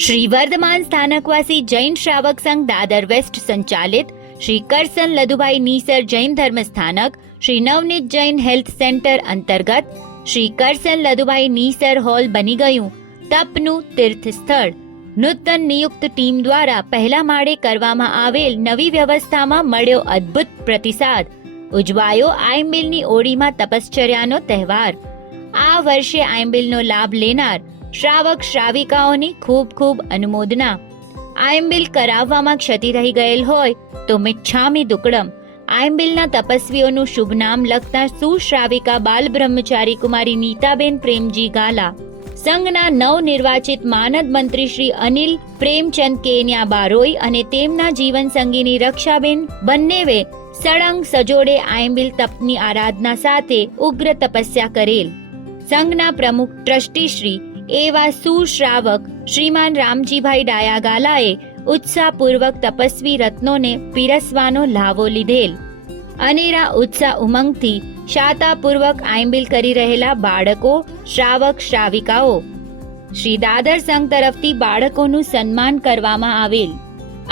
श्री वर्धमान स्थानकवासी जैन श्रावक संघ दादर वेस्ट संचालित श्री करसन लदुभाई नीसर जैन धर्म स्थानक श्री नवनीत जैन हेल्थ सेंटर अंतर्गत श्री करसन लदुभाई નીસર હોલ બની ગયું તપનું તીર્થ સ્થળ। નૂતન નિયુક્ત ટીમ દ્વારા પહેલા માળે કરવામાં આવેલ નવી વ્યવસ્થામાં મળ્યો અદ્ભુત પ્રતિસાદ। ઉજવાયો આયંબિલની ઓળીમાં તપશ્ચર્યાનો તહેવાર। આ વર્ષે આયંબિલનો લાભ લેનાર શ્રાવક શ્રાવિકાઓની ખૂબ ખૂબ અનુમોદના। આયંબિલ કરાવવામાં ક્ષતિ રહી ગયેલ હોય તો મિચ્છામી દુક્કડમ। આયંબિલના તપસ્વીઓનું શુભ નામ લખતા સુશ્રાવિકા બાલ બ્રહ્મચારી કુમારી નીતાબેન પ્રેમજી ગાલા, સંઘના નવનિર્વાચિત માનદ મંત્રી શ્રી અનિલ પ્રેમચંદ કેન્યા બારોઈ અને તેમના જીવન સંગીની રક્ષાબેન બંનેવે સળંગ સજોડે આયંબિલ તપની આરાધના સાથે ઉગ્ર તપસ્યા કરેલ। સંઘના પ્રમુખ ટ્રસ્ટી શ્રી એવા સુશ્રાવક શ્રીમાન રામજીભાઈ ડાયા ગાલાએ ઉત્સાહપૂર્વક તપસ્વી રત્નોને પીરસવાનો લાવો લીધેલ। અનેરા ઉત્સાહ ઉમંગથી શાતાપૂર્વક આયંબિલ કરી રહેલા બાળકો, શ્રાવક શ્રાવિકાઓ શ્રી દાદર સંઘ તરફથી બાળકોનું સન્માન કરવામાં આવેલ।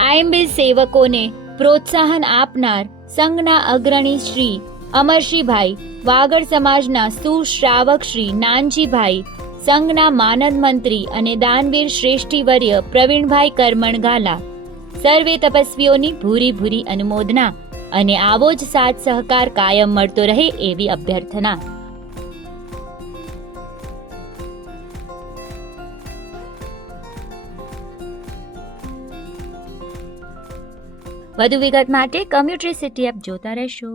આયંબિલ સેવકોને પ્રોત્સાહન આપનાર સંઘના અગ્રણી શ્રી અમરશીભાઈ, વાગડ સમાજના સુશ્રાવક શ્રી નાનજીભાઈ, સંઘના માનદ મંત્રી અને દાનવીર શ્રેષ્ઠીવર્ય પ્રવીણભાઈ કરમણ ગાલા, સર્વે તપસ્વીઓની ભૂરી ભૂરી અનુમોદના અને આવો જ સાથ સહકાર કાયમ મળતો રહે એવી અભ્યર્થના। વધુ વિગત માટે કમ્યુટ્રી સિટી એપ જોતા રહેશો।